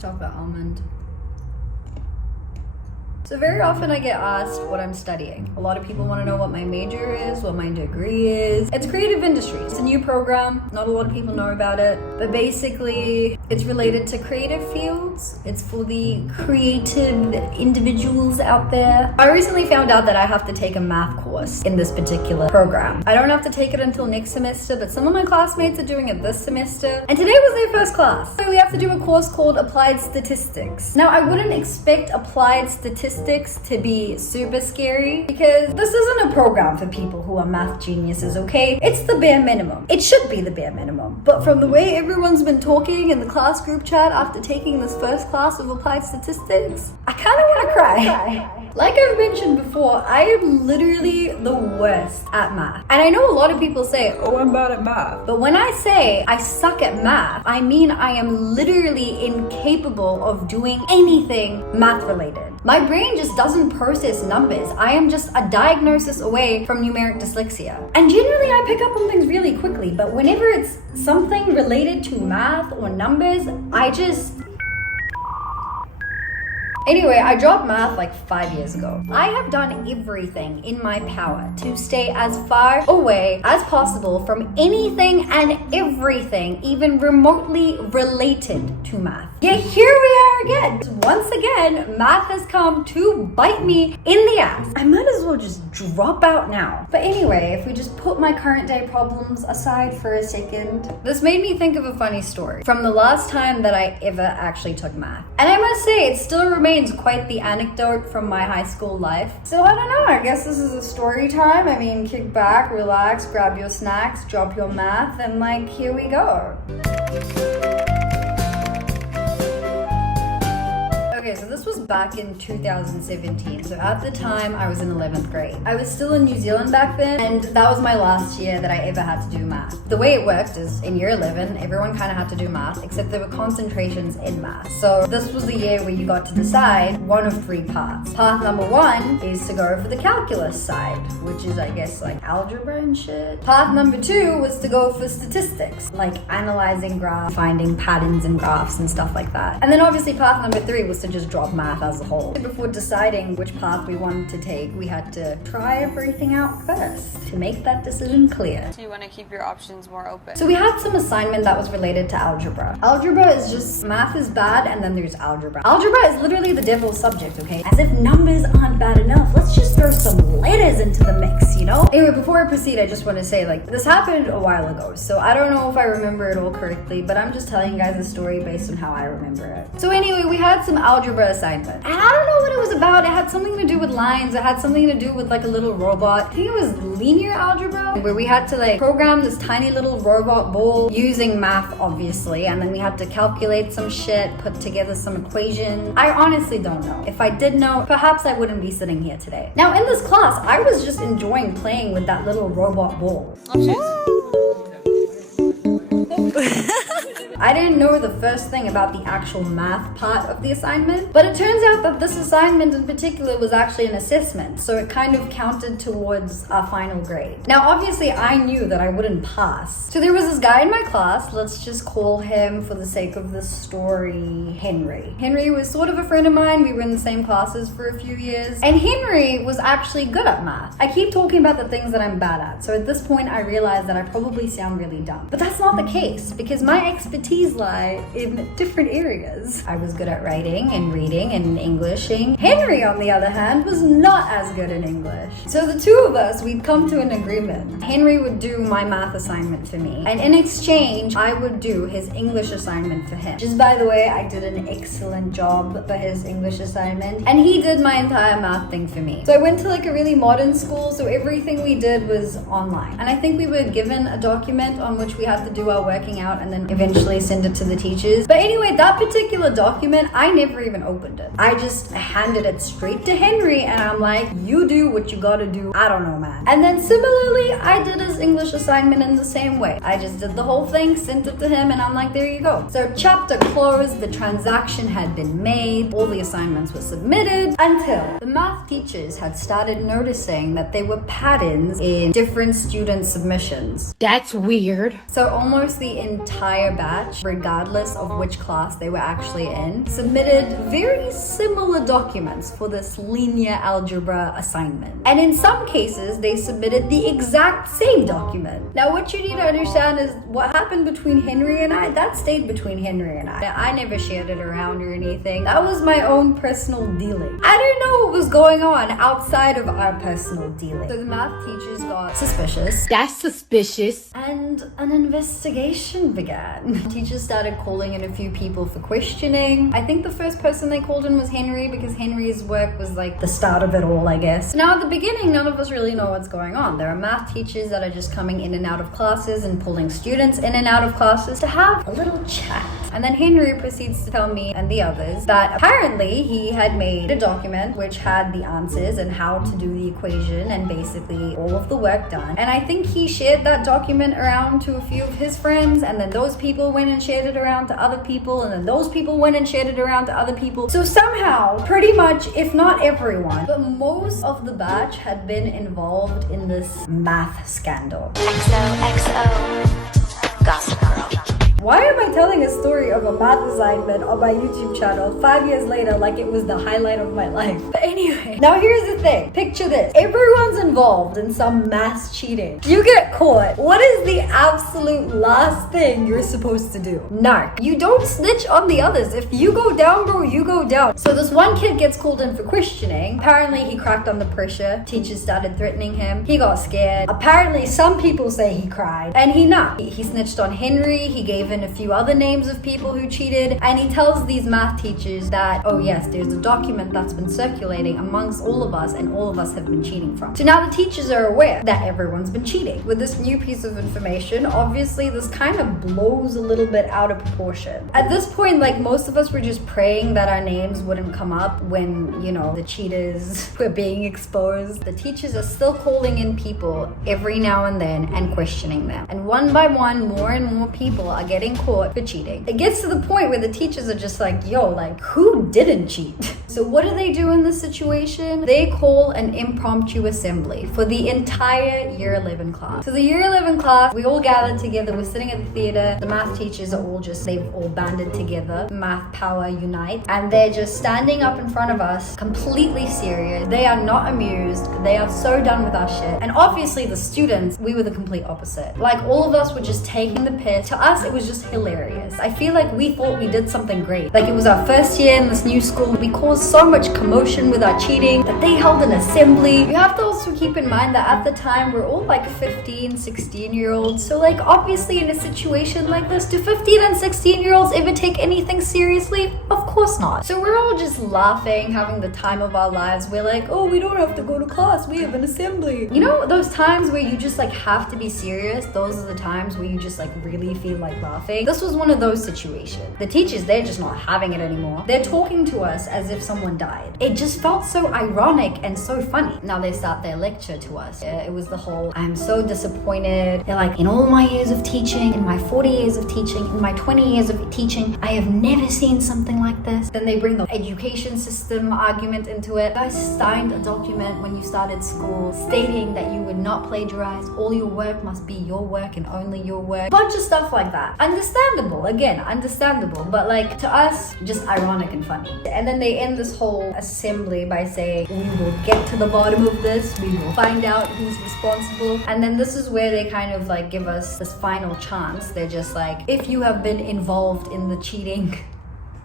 Chocolate almond. So very often I get asked what I'm studying. A lot of people want to know what my major is, what my degree is. It's creative industry. It's a new program. Not a lot of people know about it. But basically, it's related to creative fields. It's for the creative individuals out there. I recently found out that I have to take a math course in this particular program. I don't have to take it until next semester, but some of my classmates are doing it this semester. And today was their first class. So we have to do a course called Applied Statistics. Now, I wouldn't expect applied statistics to be super scary because this isn't a program for people who are math geniuses, okay? It's the bare minimum. It should be the bare minimum. But from the way everyone's been talking in the class group chat after taking this first class of applied statistics, I kind of want to cry. Like I've mentioned before, I am literally the worst at math. And I know a lot of people say, oh, I'm bad at math. But when I say I suck at math, I mean I am literally incapable of doing anything math related. My brain just doesn't process numbers. I am just a diagnosis away from numeric dyslexia. And generally I pick up on things really quickly, but whenever it's something related to math or numbers, Anyway, I dropped math like 5 years ago. I have done everything in my power to stay as far away as possible from anything and everything even remotely related to math. Yet here we are again. Once again, math has come to bite me in the ass. I might as well just drop out now. But anyway, if we just put my current day problems aside for a second, this made me think of a funny story from the last time that I ever actually took math. And I must say, it still remains quite the anecdote from my high school life. So I don't know, I guess this is a story time. I mean, kick back, relax, grab your snacks, drop your math, and like, here we go. Okay, so this was back in 2017. So at the time, I was in 11th grade. I was still in New Zealand back then, and that was my last year that I ever had to do math. The way it worked is in year 11, everyone kind of had to do math, except there were concentrations in math. So this was the year where you got to decide one of three paths. Path number one is to go for the calculus side, which is, I guess, like algebra and shit. Path number two was to go for statistics, like analyzing graphs, finding patterns in graphs and stuff like that. And then obviously path number three was to just drop math as a whole. Before deciding which path we wanted to take, we had to try everything out first to make that decision clear. So you want to keep your options more open. So we had some assignment that was related to algebra. Algebra is just, math is bad, and then there's algebra. Algebra is literally the devil's subject, okay? As if numbers aren't bad enough, let's just throw some letters into the mix, you know? Anyway, before I proceed, I just want to say, like, this happened a while ago, so I don't know if I remember it all correctly, but I'm just telling you guys the story based on how I remember it. So anyway, we had some algebra assignment. And I don't know what it was about. It had something to do with lines. It had something to do with like a little robot. I think it was linear algebra, where we had to like program this tiny little robot ball using math, obviously. And then we had to calculate some shit, put together some equations. I honestly don't know. If I did know, perhaps I wouldn't be sitting here today. Now in this class, I was just enjoying playing with that little robot ball. I didn't know the first thing about the actual math part of the assignment, but it turns out that this assignment in particular was actually an assessment, so it kind of counted towards our final grade. Now, obviously, I knew that I wouldn't pass. So there was this guy in my class, let's just call him, for the sake of the story, Henry. Henry was sort of a friend of mine. We were in the same classes for a few years, and Henry was actually good at math. I keep talking about the things that I'm bad at, so at this point, I realized that I probably sound really dumb. But that's not the case, because my expertise lie in different areas. I was good at writing and reading and Englishing. Henry, on the other hand, was not as good in English. So the two of us, we'd come to an agreement. Henry would do my math assignment for me, and in exchange, I would do his English assignment for him. Just by the way, I did an excellent job for his English assignment, and he did my entire math thing for me. So I went to like a really modern school, so everything we did was online. And I think we were given a document on which we had to do our working out and then eventually send it to the teachers. But anyway, that particular document, I never even opened it. I just handed it straight to Henry, and I'm like, you do what you gotta do. I don't know, man. And then similarly, I did his English assignment in the same way. I just did the whole thing, sent it to him, and I'm like, there you go. So chapter closed, the transaction had been made, all the assignments were submitted, until the math teachers had started noticing that there were patterns in different student submissions. That's weird. So almost the entire batch batch, regardless of which class they were actually in, submitted very similar documents for this linear algebra assignment. And in some cases, they submitted the exact same document. Now, what you need to understand is what happened between Henry and I, that stayed between Henry and I. I never shared it around or anything. That was my own personal dealing. I didn't know what was going on outside of our personal dealing. So the math teachers got suspicious. That's suspicious. And an investigation began. Teachers started calling in a few people for questioning. I think the first person they called in was Henry, because Henry's work was like the start of it all, I guess. Now, at the beginning, none of us really know what's going on. There are math teachers that are just coming in and out of classes and pulling students in and out of classes to have a little chat. And then Henry proceeds to tell me and the others that apparently he had made a document which had the answers and how to do the equation and basically all of the work done. And I think he shared that document around to a few of his friends, and then those people went and shared it around to other people, and then those people went and shared it around to other people. So somehow, pretty much, if not everyone, but most of the batch had been involved in this math scandal. XOXO Gossip Girl. Why am I telling a story of a math assignment on my YouTube channel 5 years later like it was the highlight of my life? But anyway, now here's the thing. Picture this. Everyone's involved in some math cheating. You get caught. What is the absolute last thing you're supposed to do? No. You don't snitch on the others. If you go down, bro, you go down. So this one kid gets called in for questioning. Apparently he cracked under pressure. Teachers started threatening him. He got scared. Apparently some people say he cried. And he snitched on Henry. He gave in a few other names of people who cheated, and he tells these math teachers that, oh yes, there's a document that's been circulating amongst all of us and all of us have been cheating from. So now the teachers are aware that everyone's been cheating. With this new piece of information, obviously this kind of blows a little bit out of proportion. At this point, like, most of us were just praying that our names wouldn't come up when, you know, the cheaters were being exposed. The teachers are still calling in people every now and then and questioning them. And one by one, more and more people are getting caught for cheating. It gets to the point where the teachers are just like, yo, like, who didn't cheat? So what do they do in this situation? They call an impromptu assembly for the entire year 11 class. So the year 11 class, we all gathered together, we're sitting at the theater, the math teachers are they've all banded together, math power unite, and they're just standing up in front of us, completely serious. They are not amused, they are so done with our shit. And obviously the students, we were the complete opposite. Like, all of us were just taking the piss. To us, it was just hilarious. I feel like we thought we did something great. Like, it was our first year in this new school. We caused so much commotion with our cheating that they held an assembly. You have to also keep in mind that at the time we're all like 15, 16-year-olds. So like, obviously in a situation like this, do 15 and 16-year-olds ever take anything seriously? Of course not. So we're all just laughing, having the time of our lives. We're like, oh, we don't have to go to class, we have an assembly. You know, those times where you just like have to be serious, those are the times where you just like really feel like laughing. This was one of those situations. The teachers, they're just not having it anymore. They're talking to us as if someone died. It just felt so ironic and so funny. Now they start their lecture to us. It was the whole, I'm so disappointed. They're like, in all my years of teaching, in my 40 years of teaching, in my 20 years of teaching, I have never seen something like this. Then they bring the education system argument into it. You guys signed a document when you started school stating that you would not plagiarize. All your work must be your work and only your work. Bunch of stuff like that. Understandable, again, understandable, but like, to us, just ironic and funny. And then they end this whole assembly by saying, we will get to the bottom of this, we will find out who's responsible. And then this is where they kind of like give us this final chance. They're just like, if you have been involved in the cheating,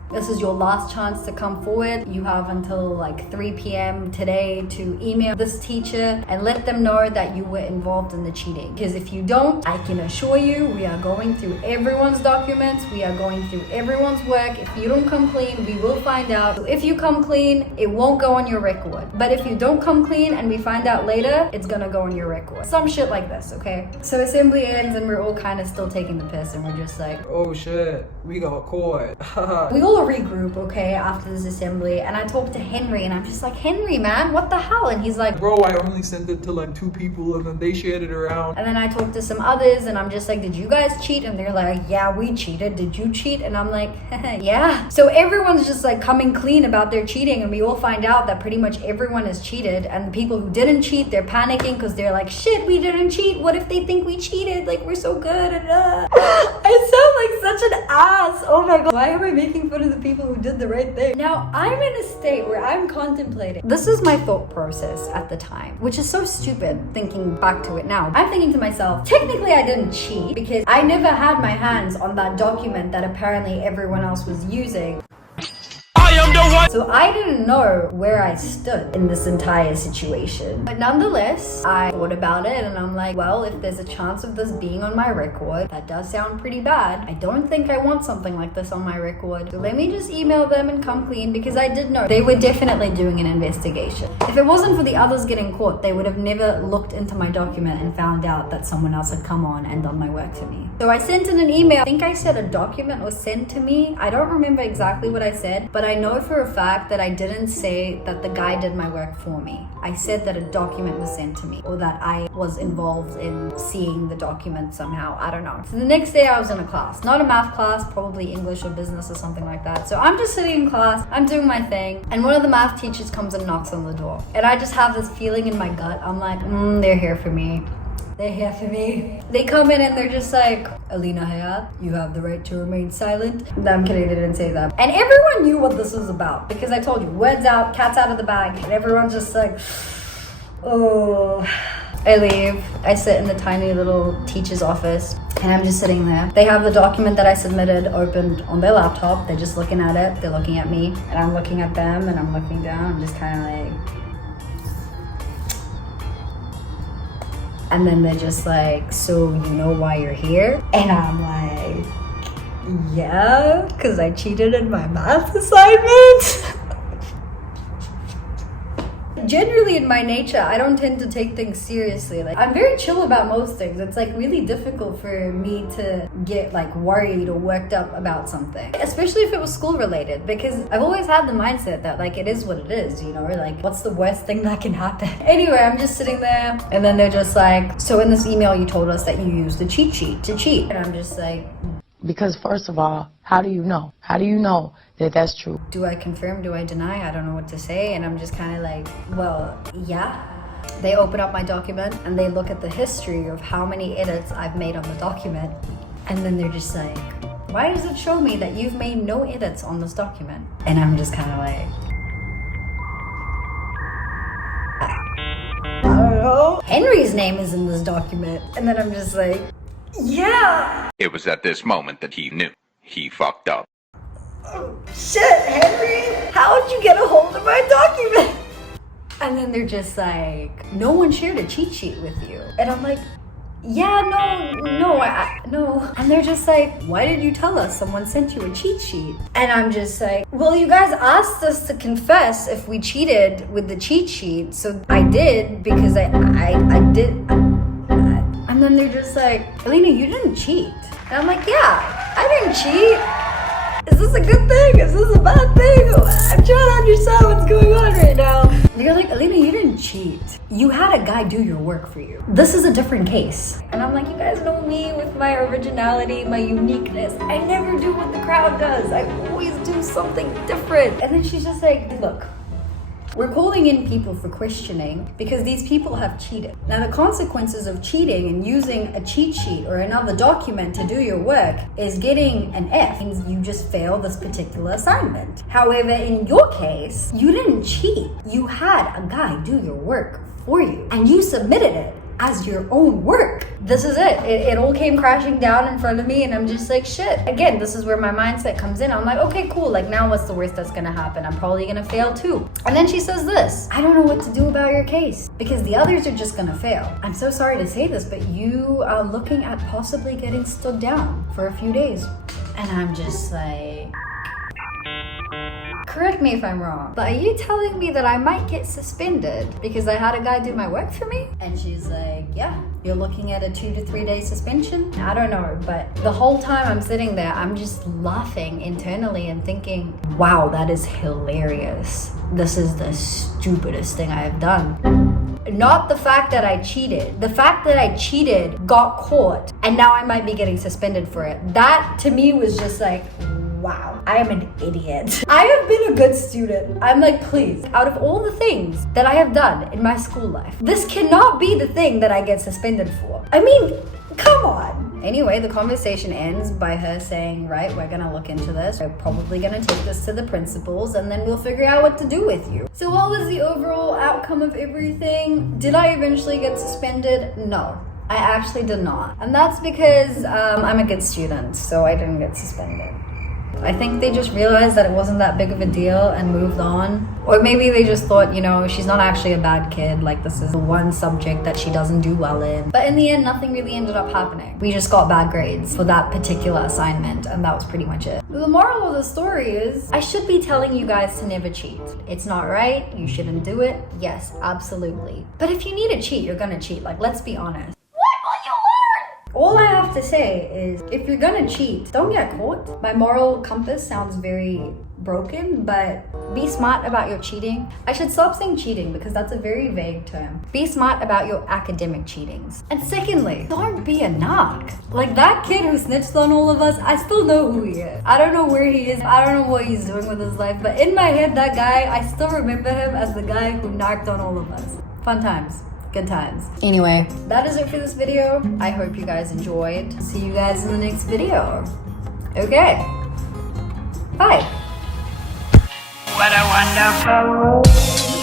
this is your last chance to come forward. You have until like 3 p.m. today to email this teacher and let them know that you were involved in the cheating. Because if you don't, I can assure you, we are going through everyone's documents. We are going through everyone's work. If you don't come clean, we will find out. So if you come clean, it won't go on your record. But if you don't come clean and we find out later, it's gonna go on your record. Some shit like this, okay? So assembly ends and we're all kind of still taking the piss and we're just like, oh shit, we got caught. we all regroup, okay, after this assembly, and I talked to Henry and I'm just like, Henry, man, what the hell? And he's like, bro, I only sent it to like 2 people and then they shared it around. And then I talked to some others and I'm just like, did you guys cheat? And they're like, yeah, we cheated. Did you cheat? And I'm like, yeah. So everyone's just like coming clean about their cheating, and we all find out that pretty much everyone has cheated, and the people who didn't cheat, they're panicking because they're like, shit, we didn't cheat. What if they think we cheated? Like, we're so good. And I sound like such an ass. Oh my god. Why am I making fun of the people who did the right thing? Now, I'm in a state where I'm contemplating. This is my thought process at the time, which is so stupid thinking back to it now. I'm thinking to myself, technically I didn't cheat because I never had my hands on that document that apparently everyone else was using. So I didn't know where I stood in this entire situation. But nonetheless, I thought about it and I'm like, well, if there's a chance of this being on my record, that does sound pretty bad. I don't think I want something like this on my record. So let me just email them and come clean, because I did know they were definitely doing an investigation. If it wasn't for the others getting caught, they would have never looked into my document and found out that someone else had come on and done my work for me. So I sent in an email. I think I said a document was sent to me. I don't remember exactly what I said, but I know for a fact that I didn't say that the guy did my work for me. I said that a document was sent to me, or that I was involved in seeing the document somehow. I don't know. So the next day I was in a class, not a math class, probably English or business or something like that. So I'm just sitting in class, I'm doing my thing, and one of the math teachers comes and knocks on the door. And I just have this feeling in my gut. I'm like, they're here for me. They're here for me. They come in and they're just like, Alina, Hayat, you have the right to remain silent. No, I'm kidding, they didn't say that. And everyone knew what this was about, because I told you, words out, cats out of the bag, and everyone's just like, oh. I leave. I sit in the tiny little teacher's office and I'm just sitting there. They have the document that I submitted opened on their laptop. They're just looking at it. They're looking at me and I'm looking at them and I'm looking down. I'm just kind of like, and then they're just like, so you know why you're here? And I'm like, yeah, because I cheated in my math assignment. Generally in my nature, I don't tend to take things seriously. Like, I'm very chill about most things. It's like really difficult for me to get like worried or worked up about something, especially if it was school related, because I've always had the mindset that like it is what it is, you know, like what's the worst thing that can happen? Anyway, I'm just sitting there and then they're just like, so in this email you told us that you used the cheat sheet to cheat. And I'm just like, because first of all, how do you know? How do you know that that's true? Do I confirm? Do I deny? I don't know what to say. And I'm just kind of like, well, yeah. They open up my document and they look at the history of how many edits I've made on the document. And then they're just like, why does it show me that you've made no edits on this document? And I'm just kind of like, I don't know. Henry's name is in this document. And then I'm just like, yeah. It was at this moment that he knew. He fucked up. Oh, shit, Henry, how'd you get a hold of my document? And then they're just like, no one shared a cheat sheet with you. And I'm like, yeah, no. And they're just like, why did you tell us someone sent you a cheat sheet? And I'm just like, well, you guys asked us to confess if we cheated with the cheat sheet. So I did, because I did. And then they're just like, Alina, you didn't cheat. And I'm like, yeah, I didn't cheat. Is this a good thing? Is this a bad thing? I'm trying to understand what's going on right now. They're like, Alina, you didn't cheat. You had a guy do your work for you. This is a different case. And I'm like, you guys know me with my originality, my uniqueness. I never do what the crowd does. I always do something different. And then she's just like, look, we're calling in people for questioning because these people have cheated. Now, the consequences of cheating and using a cheat sheet or another document to do your work is getting an F. It means you just failed this particular assignment. However, in your case, you didn't cheat. You had a guy do your work for you and you submitted it as your own work. This is it. It all came crashing down in front of me and I'm just like, shit. Again, this is where my mindset comes in. I'm like, okay, cool. Like, now what's the worst that's gonna happen? I'm probably gonna fail too. And then she says this, I don't know what to do about your case because the others are just gonna fail. I'm so sorry to say this, but you are looking at possibly getting stood down for a few days. And I'm just like, correct me if I'm wrong, but are you telling me that I might get suspended because I had a guy do my work for me? And she's like, yeah, you're looking at a 2 to 3 day suspension. I don't know, but the whole time I'm sitting there, I'm just laughing internally and thinking, wow, that is hilarious. This is the stupidest thing I have done. Not the fact that I cheated. The fact that I cheated, got caught, and now I might be getting suspended for it. That to me was just like, wow, I am an idiot. I have been a good student. I'm like, please, out of all the things that I have done in my school life, this cannot be the thing that I get suspended for. I mean, come on. Anyway, the conversation ends by her saying, right, we're gonna look into this. We're probably gonna take this to the principals and then we'll figure out what to do with you. So what was the overall outcome of everything? Did I eventually get suspended? No, I actually did not. And that's because I'm a good student, so I didn't get suspended. I think they just realized that it wasn't that big of a deal and moved on. Or maybe they just thought, you know, she's not actually a bad kid. Like, this is the one subject that she doesn't do well in. But in the end, nothing really ended up happening. We just got bad grades for that particular assignment, and that was pretty much it. The moral of the story is, I should be telling you guys to never cheat. It's not right. You shouldn't do it. Yes, absolutely. But if you need to cheat, you're gonna cheat. Like, let's be honest. All I have to say is, if you're gonna cheat, don't get caught. My moral compass sounds very broken, but be smart about your cheating. I should stop saying cheating because that's a very vague term. Be smart about your academic cheatings. And secondly, don't be a narc. Like that kid who snitched on all of us, I still know who he is. I don't know where he is, I don't know what he's doing with his life, but in my head, that guy, I still remember him as the guy who narked on all of us. Fun times. Good times. Anyway, that is it for this video. I hope you guys enjoyed. See you guys in the next video. Okay. Bye. What a wonderful world.